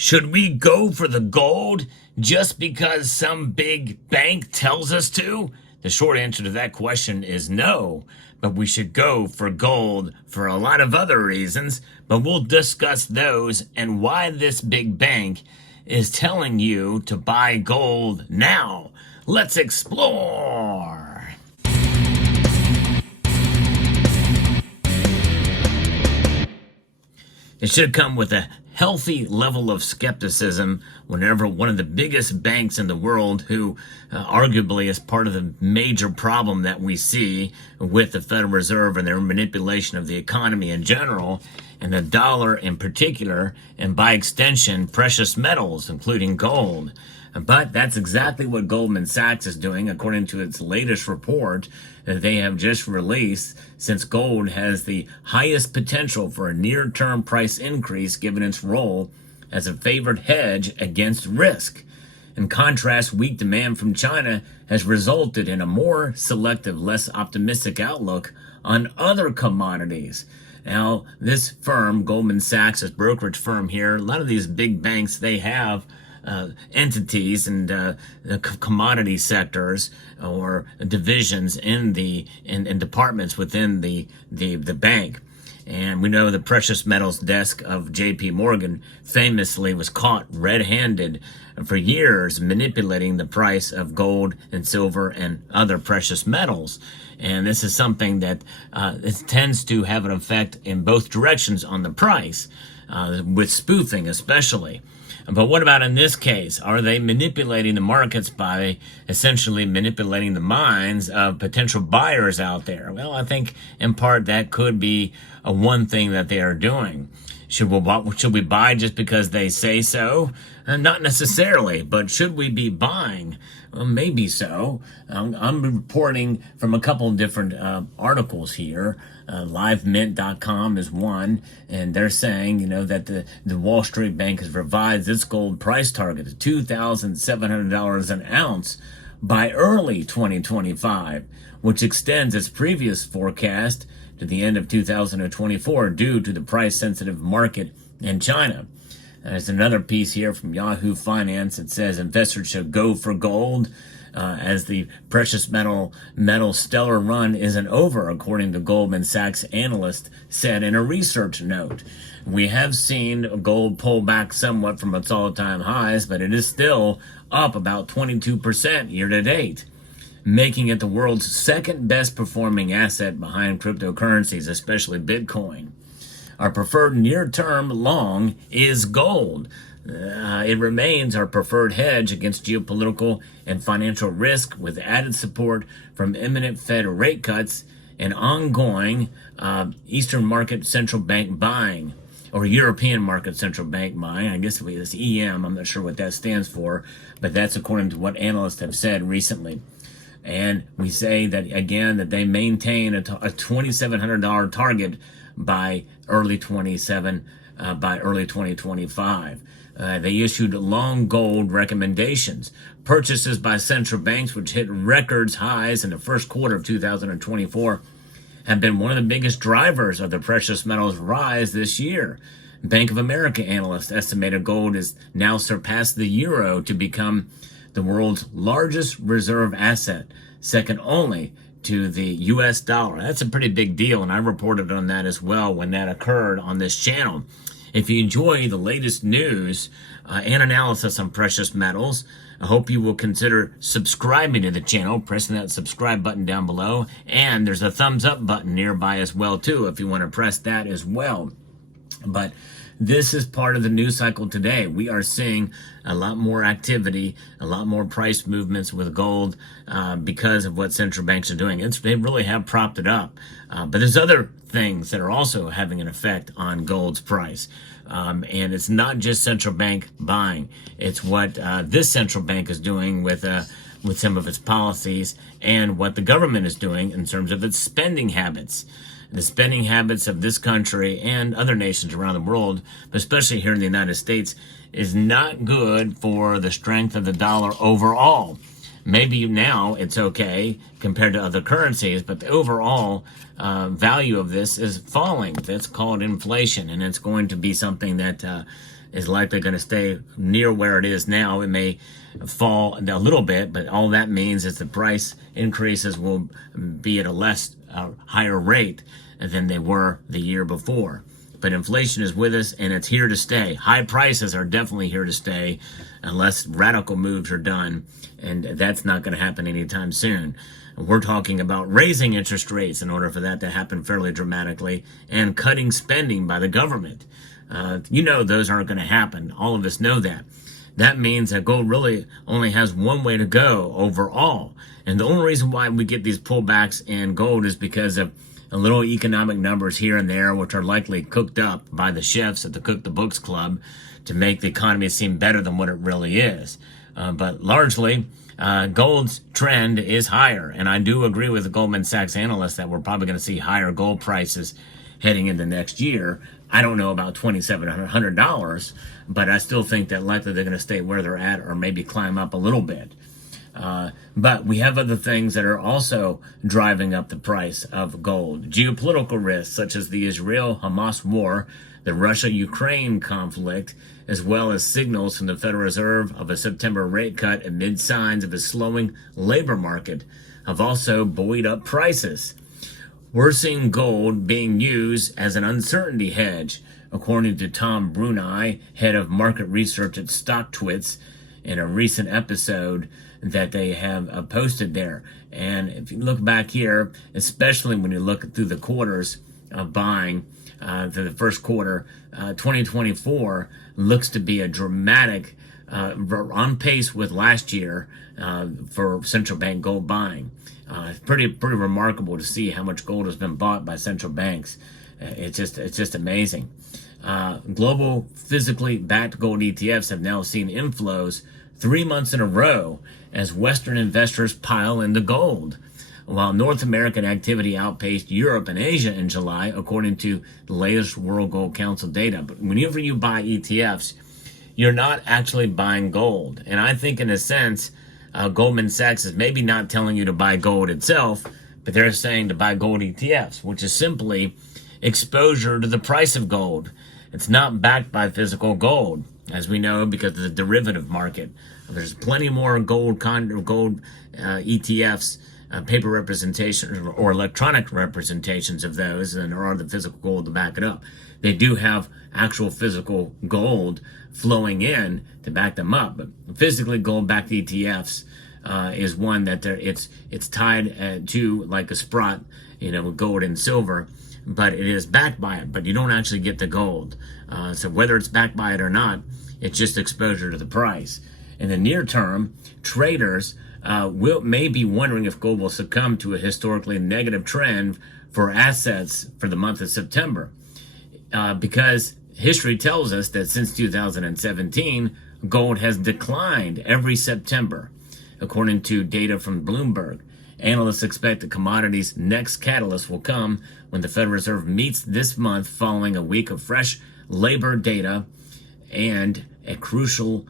Should we go for the gold just because some big bank tells us to? The short answer to that question is no, but we should go for gold for a lot of other reasons, but we'll discuss those and why this big bank is telling you to buy gold now. Let's explore. It should come with a healthy level of skepticism whenever one of the biggest banks in the world, who arguably is part of the major problem that we see with the Federal Reserve and their manipulation of the economy in general, and the dollar in particular, and by extension, precious metals, including gold. But that's exactly what Goldman Sachs is doing, according to its latest report that they have just released, since gold has the highest potential for a near-term price increase given its role as a favored hedge against risk. In contrast, weak demand from China has resulted in a more selective, less optimistic outlook on other commodities. Now, this firm, Goldman Sachs, this brokerage firm here, a lot of these big banks, they have entities and commodity sectors or divisions in departments within the bank. And we know the precious metals desk of J.P. Morgan famously was caught red-handed for years manipulating the price of gold and silver and other precious metals. And this is something that it tends to have an effect in both directions on the price, with spoofing especially. But what about in this case? Are they manipulating the markets by essentially manipulating the minds of potential buyers out there? Well, I think in part that could be one thing that they are doing. Should we buy just because they say so? Not necessarily, but should we be buying? Well, maybe so. I'm reporting from a couple of different articles here. LiveMint.com is one, and they're saying, that the Wall Street Bank has revised its gold price target to $2,700 an ounce by early 2025, which extends its previous forecast to the end of 2024 due to the price-sensitive market in China. There's another piece here from Yahoo Finance that says investors should go for gold as the precious metal stellar run isn't over, according to Goldman Sachs analyst said in a research note. We have seen gold pull back somewhat from its all-time highs, but it is still up about 22% year to date, making it the world's second best performing asset behind cryptocurrencies, especially Bitcoin. Our preferred near-term long is gold. It remains our preferred hedge against geopolitical and financial risk, with added support from imminent Fed rate cuts and ongoing Eastern market central bank buying, or European market central bank buying. I guess it's EM. I'm not sure what that stands for, but that's according to what analysts have said recently. And we say that, again, that they maintain a $2,700 target by early 2025. They issued long gold recommendations. Purchases by central banks, which hit records highs in the first quarter of 2024, have been one of the biggest drivers of the precious metals rise this year. Bank of America analysts estimated gold has now surpassed the euro to become the world's largest reserve asset, second only to the U.S. dollar. That's a pretty big deal, and I reported on that as well when that occurred on this channel. If you enjoy the latest news and analysis on precious metals, I hope you will consider subscribing to the channel, pressing that subscribe button down below, and there's a thumbs up button nearby as well too if you want to press that as well. But this is part of the news cycle today. We are seeing a lot more activity, a lot more price movements with gold because of what central banks are doing. They really have propped it up. But there's other things that are also having an effect on gold's price. And it's not just central bank buying. It's what this central bank is doing with some of its policies and what the government is doing in terms of its spending habits. The spending habits of this country and other nations around the world, but especially here in the United States, is not good for the strength of the dollar overall. Maybe now it's okay compared to other currencies, but the overall value of this is falling. That's called inflation, and it's going to be something that is likely going to stay near where it is now. It may fall a little bit, but all that means is the price increases will be at a less higher rate than they were the year before. But inflation is with us, and it's here to stay. High prices are definitely here to stay unless radical moves are done, and that's not going to happen anytime soon. We're talking about raising interest rates in order for that to happen fairly dramatically, and cutting spending by the government. Those aren't going to happen. All of us know that. That means that gold really only has one way to go overall. And the only reason why we get these pullbacks in gold is because of little economic numbers here and there, which are likely cooked up by the chefs at the Cook the Books Club to make the economy seem better than what it really is. But largely, gold's trend is higher. And I do agree with the Goldman Sachs analysts that we're probably going to see higher gold prices heading into next year. I don't know about $2,700, but I still think that likely they're going to stay where they're at or maybe climb up a little bit. But we have other things that are also driving up the price of gold. Geopolitical risks such as the Israel-Hamas war, the Russia-Ukraine conflict, as well as signals from the Federal Reserve of a September rate cut amid signs of a slowing labor market, have also buoyed up prices. We're seeing gold being used as an uncertainty hedge, according to Tom Bruni, head of market research at StockTwits, in a recent episode that they have posted there. And if you look back here, especially when you look through the quarters of buying, for the first quarter, 2024 looks to be a dramatic, on pace with last year for central bank gold buying. It's pretty remarkable to see how much gold has been bought by central banks. It's just amazing. Global physically backed gold ETFs have now seen inflows 3 months in a row as Western investors pile into gold, while North American activity outpaced Europe and Asia in July, according to the latest World Gold Council data. But whenever you buy ETFs, you're not actually buying gold. And I think in a sense, Goldman Sachs is maybe not telling you to buy gold itself, but they're saying to buy gold ETFs, which is simply exposure to the price of gold. It's not backed by physical gold, as we know, because of the derivative market. There's plenty more gold ETFs, paper representations or electronic representations of those than there are the physical gold to back it up. They do have actual physical gold flowing in to back them up, but physically gold-backed ETFs is one that it's tied to like a Sprott, with gold and silver, but it is backed by it, but you don't actually get the gold. So whether it's backed by it or not, it's just exposure to the price. In the near term, traders may be wondering if gold will succumb to a historically negative trend for assets for the month of September. Because history tells us that since 2017, gold has declined every September, according to data from Bloomberg. Analysts expect the commodity's next catalyst will come when the Federal Reserve meets this month following a week of fresh labor data and a crucial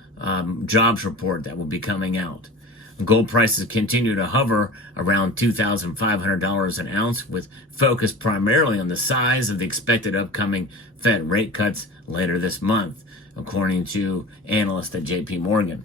jobs report that will be coming out. Gold prices continue to hover around $2,500 an ounce, with focus primarily on the size of the expected upcoming Fed rate cuts later this month, according to analysts at JP Morgan.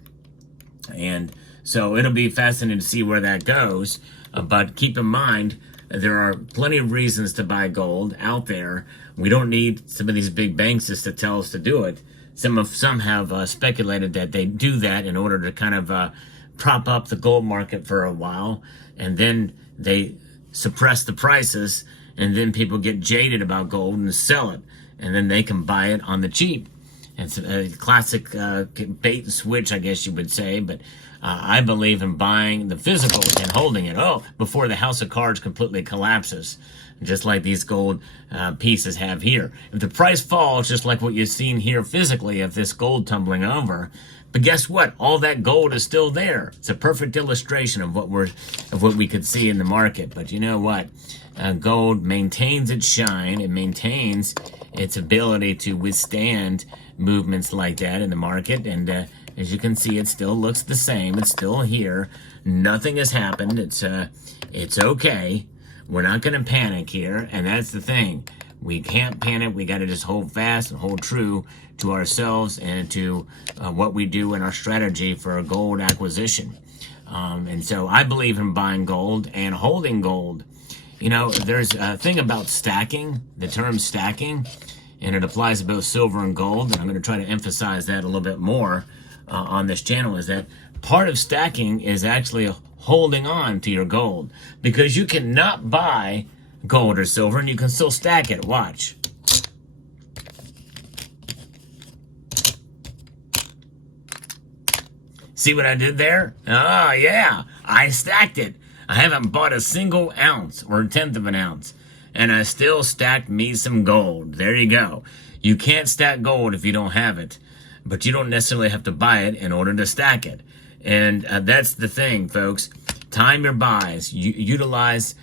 And so it'll be fascinating to see where that goes. But keep in mind, there are plenty of reasons to buy gold out there. We don't need some of these big banks just to tell us to do it. Some have speculated that they do that in order to kind of prop up the gold market for a while, and then they suppress the prices, and then people get jaded about gold and sell it, and then they can buy it on the cheap. It's a classic bait and switch, I guess you would say, but I believe in buying the physical and holding it before the house of cards completely collapses, just like these gold pieces have here. If the price falls, just like what you've seen here physically of this gold tumbling over, but guess what? All that gold is still there. It's a perfect illustration of what we could see in the market. But you know what? Gold maintains its shine. It maintains its ability to withstand movements like that in the market. And as you can see, it still looks the same. It's still here. Nothing has happened. It's okay. We're not going to panic here. And that's the thing. We can't panic. We got to just hold fast and hold true to ourselves and to what we do in our strategy for a gold acquisition. And so I believe in buying gold and holding gold. You know, there's a thing about stacking, the term stacking, and it applies to both silver and gold. And I'm going to try to emphasize that a little bit more on this channel, is that part of stacking is actually holding on to your gold, because you cannot buy gold or silver and you can still stack it. Watch. See what I did there? Oh, yeah. I stacked it. I haven't bought a single ounce or a tenth of an ounce, and I still stacked me some gold. There you go. You can't stack gold if you don't have it, but you don't necessarily have to buy it in order to stack it. And that's the thing, folks. Time your buys. Utilize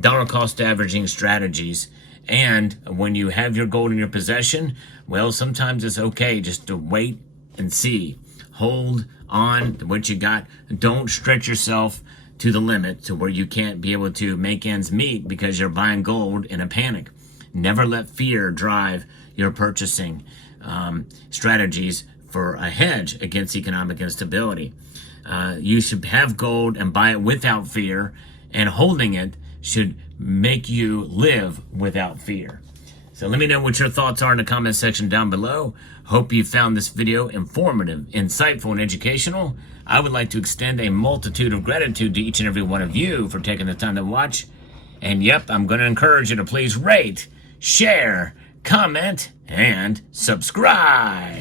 dollar cost averaging strategies. And when you have your gold in your possession, well, sometimes it's okay just to wait and see. Hold on to what you got. Don't stretch yourself to the limit to where you can't be able to make ends meet because you're buying gold in a panic. Never let fear drive your purchasing strategies for a hedge against economic instability. You should have gold and buy it without fear, and holding it should make you live without fear. So let me know what your thoughts are in the comment section down below. Hope you found this video informative, insightful, and educational. I would like to extend a multitude of gratitude to each and every one of you for taking the time to watch. And yep, I'm going to encourage you to please rate, share, comment, and subscribe.